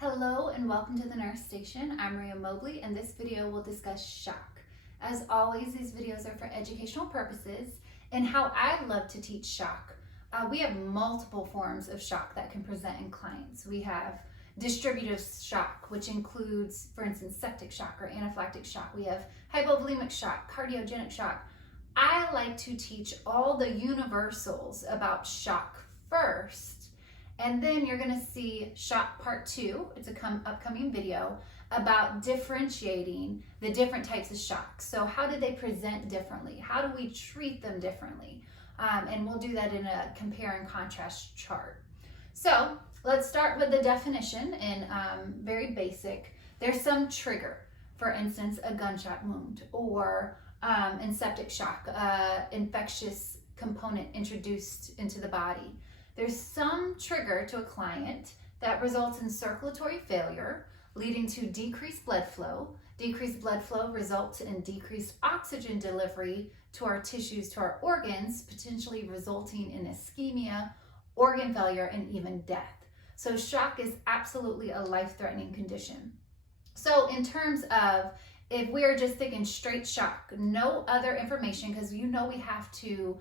Hello and welcome to the Nurse Station. I'm Maria Mobley and this video will discuss shock. As always, these videos are for educational purposes and how I love to teach shock. We have multiple forms of shock that can present in clients. We have distributive shock, which includes, for instance, septic shock or anaphylactic shock. We have hypovolemic shock, cardiogenic shock. I like to teach all the universals about shock first. And then you're gonna see shock part 2, it's an upcoming video, about differentiating the different types of shock. So how do they present differently? How do we treat them differently? And we'll do that in a compare and contrast chart. So let's start with the definition in very basic. There's some trigger, for instance, a gunshot wound or in septic shock, infectious component introduced into the body. There's some trigger to a client that results in circulatory failure, leading to decreased blood flow. Decreased blood flow results in decreased oxygen delivery to our tissues, to our organs, potentially resulting in ischemia, organ failure, and even death. So shock is absolutely a life-threatening condition. So in terms of, if we're just thinking straight shock, no other information, because you know we have to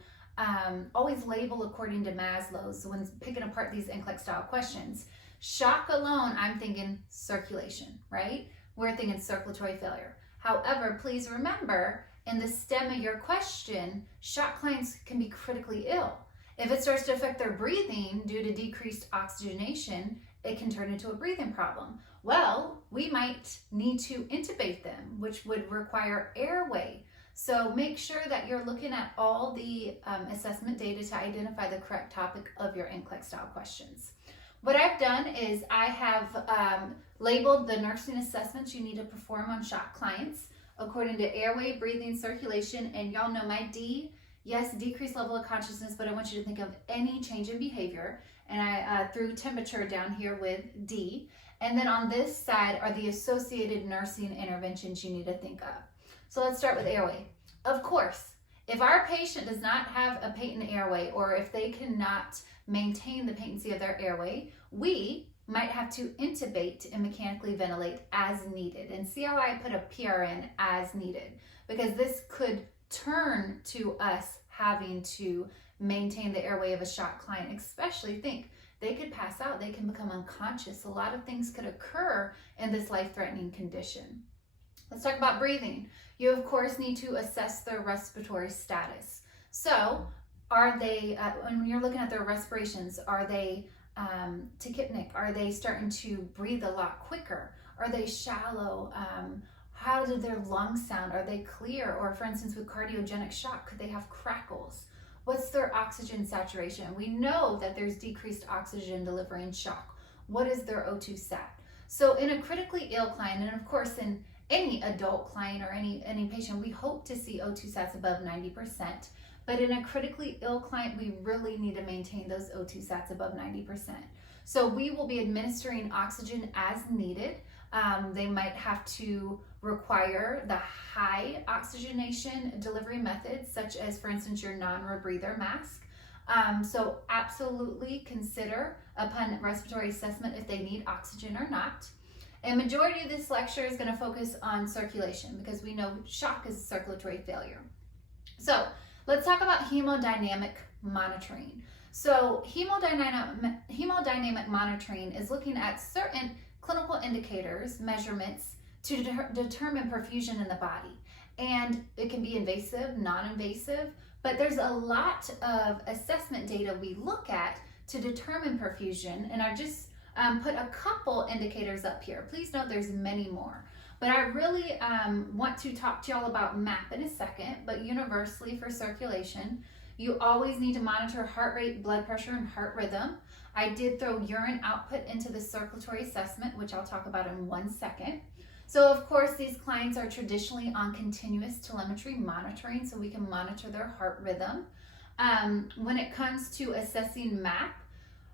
always label according to Maslow's when picking apart these NCLEX style questions. Shock alone, I'm thinking circulation, right? We're thinking circulatory failure. However, please remember in the stem of your question, shock clients can be critically ill. If it starts to affect their breathing due to decreased oxygenation, it can turn into a breathing problem. Well, we might need to intubate them, which would require airway. So make sure that you're looking at all the assessment data to identify the correct topic of your NCLEX style questions. What I've done is I have labeled the nursing assessments you need to perform on shock clients according to airway, breathing, circulation, and y'all know my D, yes, decreased level of consciousness, but I want you to think of any change in behavior. And I threw temperature down here with D. And then on this side are the associated nursing interventions you need to think of. So let's start with airway. Of course, if our patient does not have a patent airway or if they cannot maintain the patency of their airway, we might have to intubate and mechanically ventilate as needed. And see how I put a PRN as needed, because this could turn to us having to maintain the airway of a shock client, especially think they could pass out, they can become unconscious. A lot of things could occur in this life-threatening condition. Let's talk about breathing. You, of course, need to assess their respiratory status. So, are they, when you're looking at their respirations, are they tachypnic? Are they starting to breathe a lot quicker? Are they shallow? How do their lungs sound? Are they clear? Or, for instance, with cardiogenic shock, could they have crackles? What's their oxygen saturation? We know that there's decreased oxygen delivery in shock. What is their O2 sat? So, in a critically ill client, and of course, in any adult client or any patient, we hope to see O2 sats above 90%. But in a critically ill client, we really need to maintain those O2 sats above 90%. So we will be administering oxygen as needed. They might have to require the high oxygenation delivery methods, such as, for instance, your non-rebreather mask. So absolutely consider upon respiratory assessment if they need oxygen or not. And majority of this lecture is going to focus on circulation because we know shock is circulatory failure. So let's talk about hemodynamic monitoring. So hemodynamic monitoring is looking at certain clinical indicators, measurements to determine perfusion in the body. And it can be invasive, non-invasive, but there's a lot of assessment data we look at to determine perfusion. And I've just put a couple indicators up here. Please note there's many more. But I really want to talk to y'all about MAP in a second, but universally for circulation, you always need to monitor heart rate, blood pressure, and heart rhythm. I did throw urine output into the circulatory assessment, which I'll talk about in 1 second. So of course, these clients are traditionally on continuous telemetry monitoring, so we can monitor their heart rhythm. When it comes to assessing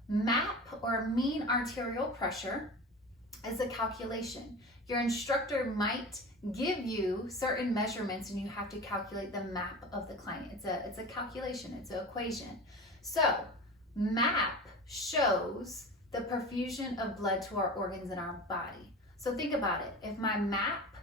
MAP or mean arterial pressure is a calculation. Your instructor might give you certain measurements and you have to calculate the MAP of the client. It's a calculation, it's an equation. So MAP shows the perfusion of blood to our organs in our body. So think about it. If my MAP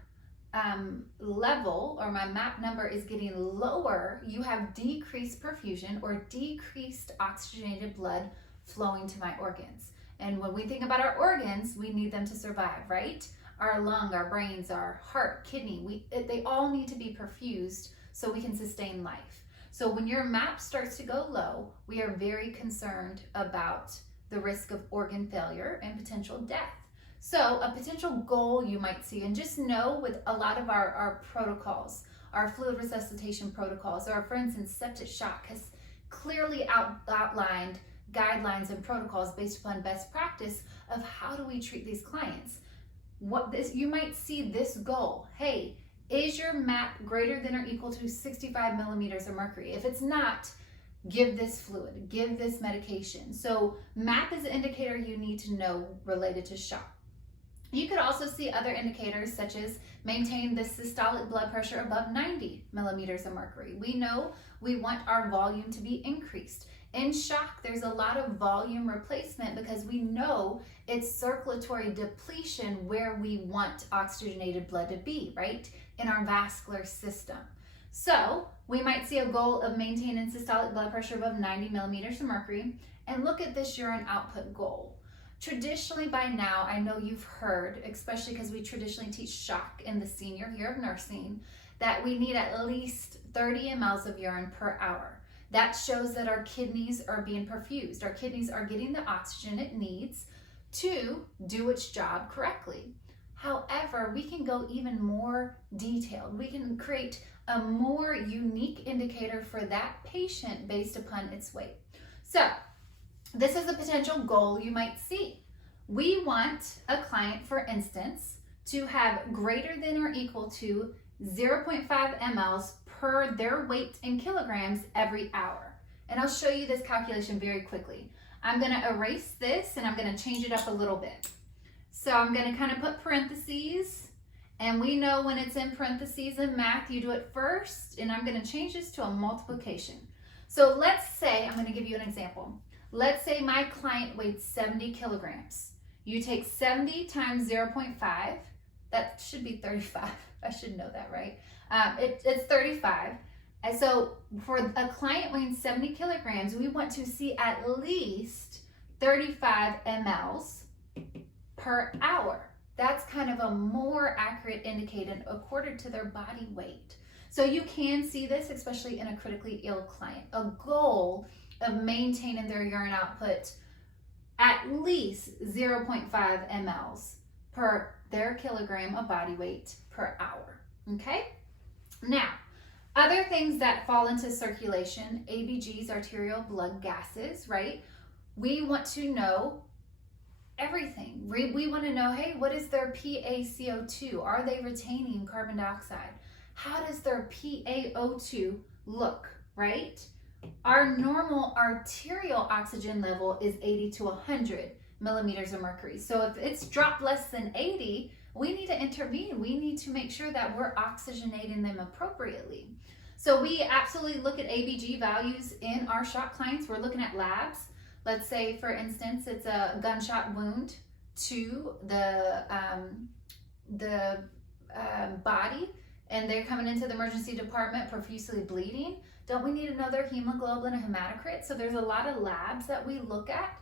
level or my MAP number is getting lower, you have decreased perfusion or decreased oxygenated blood flowing to my organs. And when we think about our organs, we need them to survive, right? Our lung, our brains, our heart, kidney, they all need to be perfused so we can sustain life. So when your MAP starts to go low, we are very concerned about the risk of organ failure and potential death. So a potential goal you might see, and just know with a lot of our protocols, our fluid resuscitation protocols, or for instance, septic shock has clearly outlined guidelines and protocols based upon best practice of how do we treat these clients. You might see this goal. Hey, is your MAP greater than or equal to 65 millimeters of mercury? If it's not, give this fluid, give this medication. So MAP is an indicator you need to know related to shock. You could also see other indicators such as maintain the systolic blood pressure above 90 millimeters of mercury. We know we want our volume to be increased. In shock, there's a lot of volume replacement because we know it's circulatory depletion where we want oxygenated blood to be, right? In our vascular system. So we might see a goal of maintaining systolic blood pressure above 90 millimeters of mercury, and look at this urine output goal. Traditionally by now, I know you've heard, especially because we traditionally teach shock in the senior year of nursing, that we need at least 30 mLs of urine per hour. That shows that our kidneys are being perfused. Our kidneys are getting the oxygen it needs to do its job correctly. However, we can go even more detailed. We can create a more unique indicator for that patient based upon its weight. So this is a potential goal you might see. We want a client, for instance, to have greater than or equal to 0.5 mLs per their weight in kilograms every hour. And I'll show you this calculation very quickly. I'm going to erase this and I'm going to change it up a little bit. So I'm going to kind of put parentheses, and we know when it's in parentheses in math, you do it first, and I'm going to change this to a multiplication. So let's say, I'm going to give you an example. Let's say my client weighed 70 kilograms. You take 70 times 0.5, that should be 35. I should know that, right? It's 35. And so for a client weighing 70 kilograms, we want to see at least 35 mLs per hour. That's kind of a more accurate indicator according to their body weight. So you can see this, especially in a critically ill client, a goal of maintaining their urine output at least 0.5 mLs per their kilogram of body weight per hour, okay? Now, other things that fall into circulation, ABGs, arterial blood gases, right? We want to know everything. We want to know, hey, what is their PaCO2? Are they retaining carbon dioxide? How does their PaO2 look, right? Our normal arterial oxygen level is 80 to 100 millimeters of mercury. So if it's dropped less than 80, we need to intervene. We need to make sure that we're oxygenating them appropriately. So we absolutely look at ABG values in our shock clients. We're looking at labs. Let's say, for instance, it's a gunshot wound to the body, and they're coming into the emergency department profusely bleeding. Don't we need to know their hemoglobin and hematocrit? So there's a lot of labs that we look at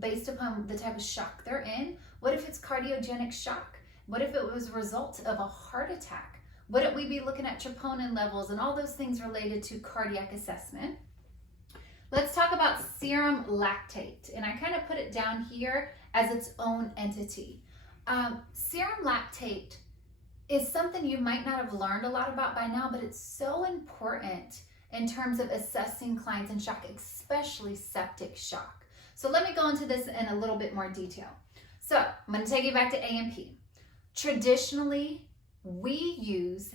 based upon the type of shock they're in. What if it's cardiogenic shock? What if it was a result of a heart attack? Wouldn't we be looking at troponin levels and all those things related to cardiac assessment? Let's talk about serum lactate, and I kind of put it down here as its own entity. Serum lactate is something you might not have learned a lot about by now, but it's so important in terms of assessing clients in shock, especially septic shock. So let me go into this in a little bit more detail. So I'm going to take you back to A&P. Traditionally, we use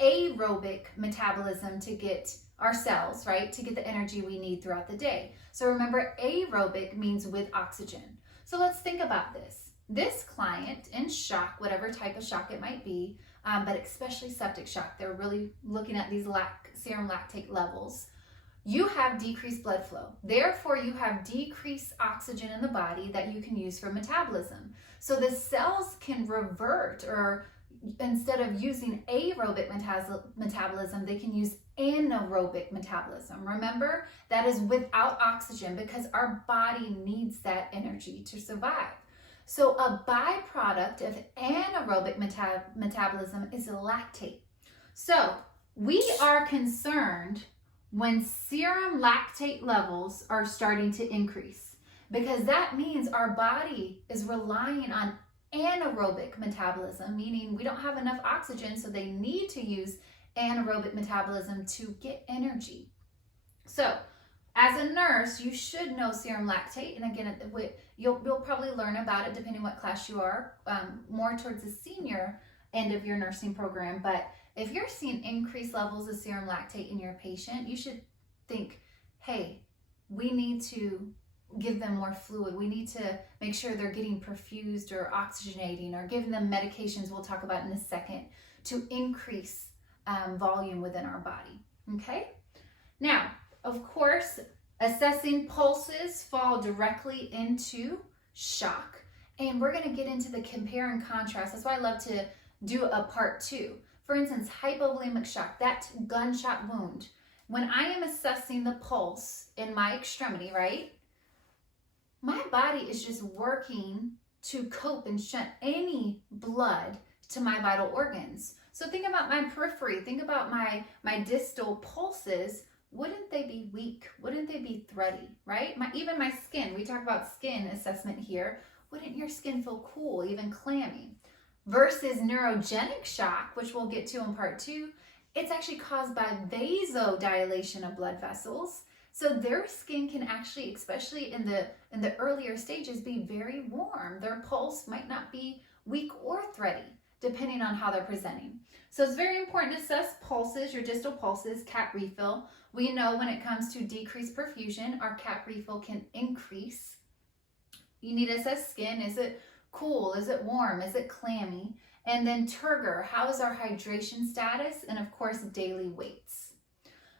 aerobic metabolism to get our cells, right, to get the energy we need throughout the day. So remember, aerobic means with oxygen. So let's think about this. This client in shock, whatever type of shock it might be, but especially septic shock, they're really looking at these serum lactate levels. you have decreased blood flow. Therefore, you have decreased oxygen in the body that you can use for metabolism. So the cells can revert, or instead of using aerobic metabolism, they can use anaerobic metabolism. Remember, that is without oxygen because our body needs that energy to survive. So a byproduct of anaerobic metabolism is lactate. So we are concerned when serum lactate levels are starting to increase, because that means our body is relying on anaerobic metabolism, meaning we don't have enough oxygen, so they need to use anaerobic metabolism to get energy. So as a nurse, you should know serum lactate, and again, you'll probably learn about it depending what class you are, more towards the senior end of your nursing program. But if you're seeing increased levels of serum lactate in your patient, you should think, hey, we need to give them more fluid. We need to make sure they're getting perfused or oxygenating, or giving them medications we'll talk about in a second to increase volume within our body. Okay? Now, of course, assessing pulses fall directly into shock, and we're going to get into the compare and contrast. That's why I love to do a part 2. For instance, hypovolemic shock, that gunshot wound. When I am assessing the pulse in my extremity, right, my body is just working to cope and shunt any blood to my vital organs. So think about my periphery, think about my distal pulses. Wouldn't they be weak? Wouldn't they be thready, right? Even my skin, we talk about skin assessment here. Wouldn't your skin feel cool, even clammy? Versus neurogenic shock, which we'll get to in part 2, it's actually caused by vasodilation of blood vessels. So their skin can actually, especially in the earlier stages, be very warm. Their pulse might not be weak or thready, depending on how they're presenting. So it's very important to assess pulses, your distal pulses, cap refill. We know when it comes to decreased perfusion, our cap refill can increase. You need to assess skin. Is it cool? Is it warm? Is it clammy? And then turgor, how is our hydration status? And of course, daily weights.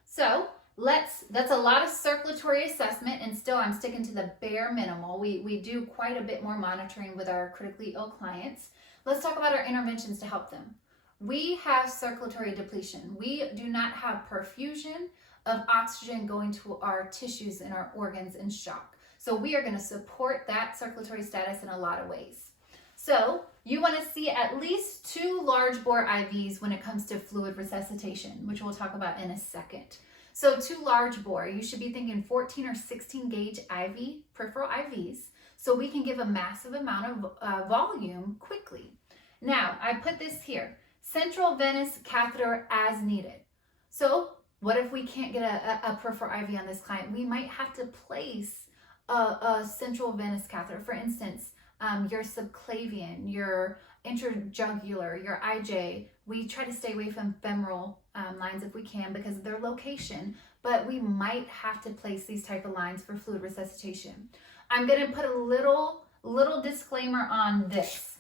So that's a lot of circulatory assessment, and still I'm sticking to the bare minimal. We do quite a bit more monitoring with our critically ill clients. Let's talk about our interventions to help them. We have circulatory depletion. We do not have perfusion of oxygen going to our tissues and our organs in shock. So we are going to support that circulatory status in a lot of ways. So you want to see at least 2 large bore IVs when it comes to fluid resuscitation, which we'll talk about in a second. So 2 large bore, you should be thinking 14 or 16 gauge IV, peripheral IVs, so we can give a massive amount of volume quickly. Now, I put this here, central venous catheter as needed. So what if we can't get a peripheral IV on this client? We might have to place a central venous catheter. For instance, your subclavian, your interjugular, your IJ. We try to stay away from femoral lines if we can because of their location, but we might have to place these type of lines for fluid resuscitation. I'm going to put a little disclaimer on this.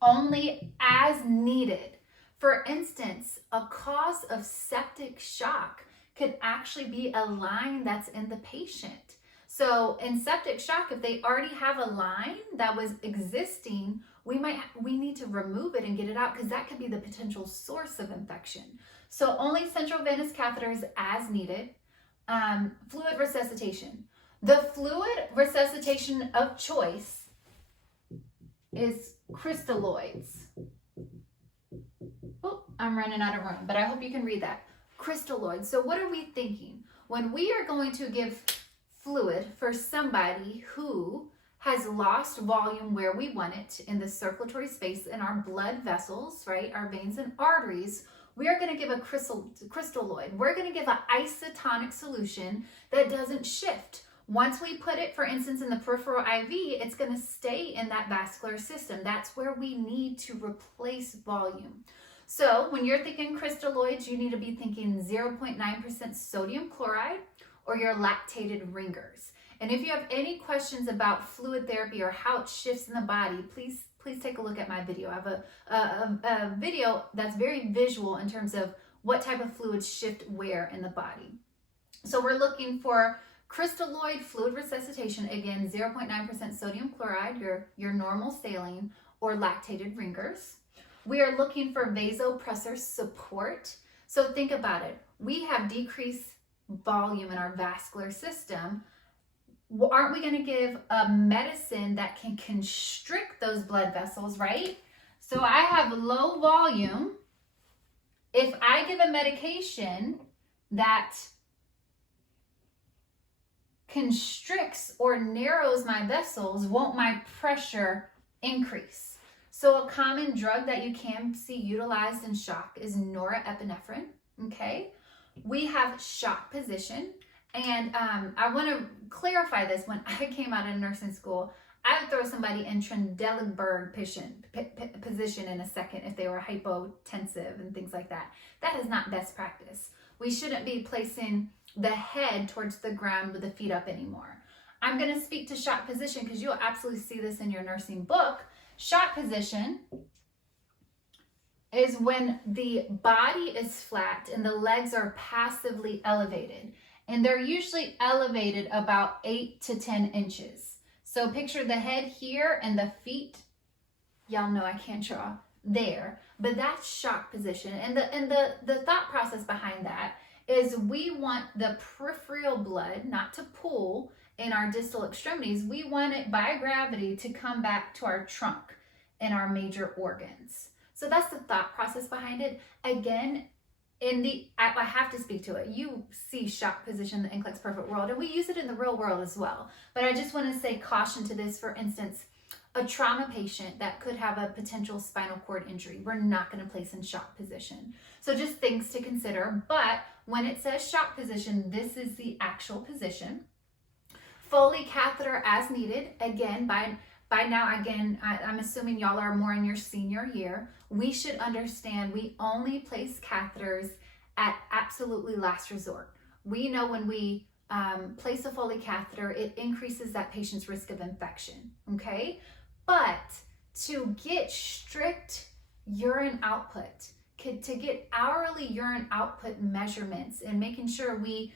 Only as needed. For instance, a cause of septic shock could actually be a line that's in the patient. So in septic shock, if they already have a line that was existing, we need to remove it and get it out because that could be the potential source of infection. So only central venous catheters as needed. Fluid resuscitation. The fluid resuscitation of choice is crystalloids. Oh, I'm running out of room, but I hope you can read that. Crystalloids. So what are we thinking? When we are going to give fluid for somebody who has lost volume where we want it in the circulatory space in our blood vessels, right, our veins and arteries, we are going to give a crystalloid. We're going to give an isotonic solution that doesn't shift. Once we put it, for instance, in the peripheral IV, it's going to stay in that vascular system. That's where we need to replace volume. So when you're thinking crystalloids, you need to be thinking 0.9% sodium chloride or your lactated ringers. And if you have any questions about fluid therapy or how it shifts in the body, please take a look at my video. I have a video that's very visual in terms of what type of fluids shift where in the body. So we're looking for crystalloid fluid resuscitation, again, 0.9% sodium chloride, your normal saline, or lactated ringers. We are looking for vasopressor support. So think about it. We have decreased volume in our vascular system. Aren't we going to give a medicine that can constrict those blood vessels, right? So I have low volume. If I give a medication that constricts or narrows my vessels, won't my pressure increase? So a common drug that you can see utilized in shock is norepinephrine, okay? We have shock position, and I want to clarify this. When I came out of nursing school, I would throw somebody in Trendelenburg position in a second if they were hypotensive and things like that. That is not best practice. We shouldn't be placing the head towards the ground with the feet up anymore. I'm going to speak to shock position because you'll absolutely see this in your nursing book. Shock position is when the body is flat and the legs are passively elevated. And they're usually elevated about 8 to 10 inches. So picture the head here and the feet. Y'all know I can't draw there, but that's shock position. And the thought process behind that is we want the peripheral blood not to pool in our distal extremities. We want it by gravity to come back to our trunk and our major organs. So that's the thought process behind it. Again, I have to speak to it. You see shock position in the NCLEX perfect world, and we use it in the real world as well. But I just want to say caution to this. For instance, a trauma patient that could have a potential spinal cord injury, we're not going to place in shock position. So just things to consider. But when it says shock position, this is the actual position. Foley catheter as needed. Again, by now, again, I'm assuming y'all are more in your senior year. We should understand we only place catheters at absolutely last resort. We know when we place a Foley catheter, it increases that patient's risk of infection, okay? But to get strict urine output, to get hourly urine output measurements and making sure we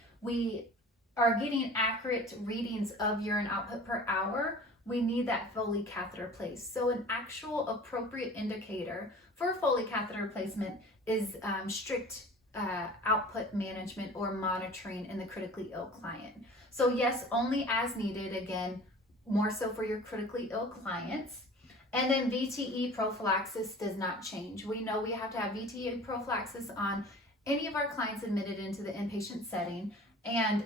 are getting accurate readings of urine output per hour, we need that Foley catheter placed. So an actual appropriate indicator for Foley catheter placement is strict output management or monitoring in the critically ill client. So yes, only as needed, again, more so for your critically ill clients. And then VTE prophylaxis does not change. We know we have to have VTE prophylaxis on any of our clients admitted into the inpatient setting. And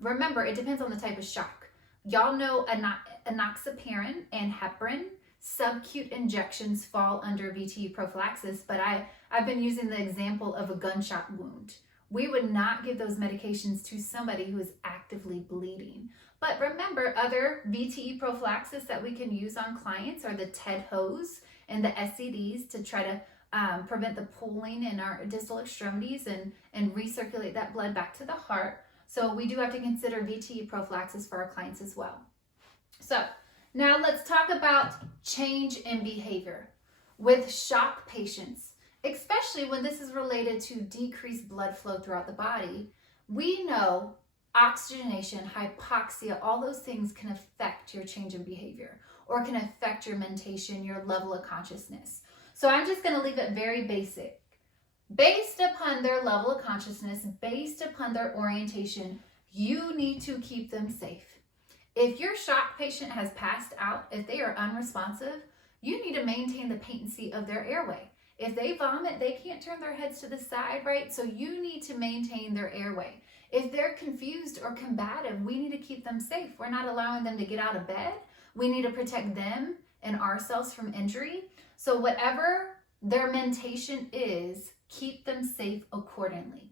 remember, it depends on the type of shock. Y'all know enoxaparin and heparin, subacute injections fall under VTE prophylaxis, but I've been using the example of a gunshot wound. We would not give those medications to somebody who is actively bleeding. But remember, other VTE prophylaxis that we can use on clients are the TED hose and the SCDs to try to prevent the pooling in our distal extremities and recirculate that blood back to the heart. So we do have to consider VTE prophylaxis for our clients as well. So now let's talk about change in behavior with shock patients, especially when this is related to decreased blood flow throughout the body. We know oxygenation, hypoxia, all those things can affect your change in behavior or can affect your mentation, your level of consciousness. So I'm just going to leave it very basic. Based upon their level of consciousness, based upon their orientation, you need to keep them safe. If your shock patient has passed out, if they are unresponsive, you need to maintain the patency of their airway. If they vomit, they can't turn their heads to the side, right? So you need to maintain their airway. If they're confused or combative, we need to keep them safe. We're not allowing them to get out of bed. We need to protect them and ourselves from injury. So whatever their mentation is, keep them safe accordingly.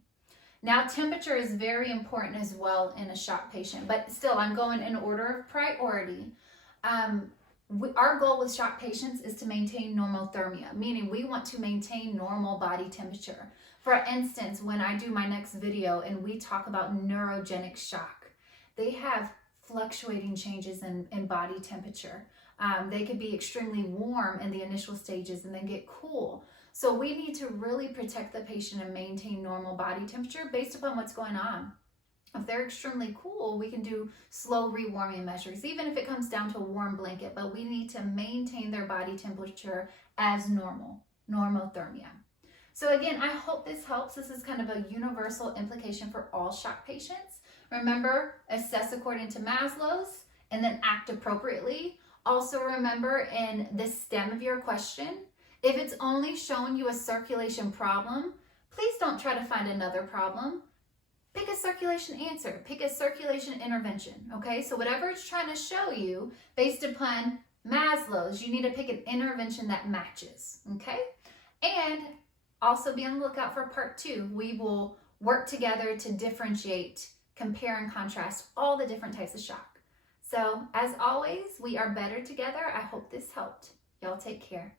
Now, temperature is very important as well in a shock patient, but still, I'm going in order of priority. Our goal with shock patients is to maintain normothermia, meaning we want to maintain normal body temperature. For instance, when I do my next video and we talk about neurogenic shock, they have fluctuating changes in body temperature. They could be extremely warm in the initial stages and then get cool. So we need to really protect the patient and maintain normal body temperature based upon what's going on. If they're extremely cool, we can do slow rewarming measures, even if it comes down to a warm blanket, but we need to maintain their body temperature as normal, normothermia. So again, I hope this helps. This is kind of a universal implication for all shock patients. Remember, assess according to Maslow's and then act appropriately. Also remember in the stem of your question, if it's only showing you a circulation problem, please don't try to find another problem. Pick a circulation answer, pick a circulation intervention, okay? So whatever it's trying to show you, based upon Maslow's, you need to pick an intervention that matches, okay? And also be on the lookout for part 2. We will work together to differentiate, compare and contrast all the different types of shock. So as always, we are better together. I hope this helped. Y'all take care.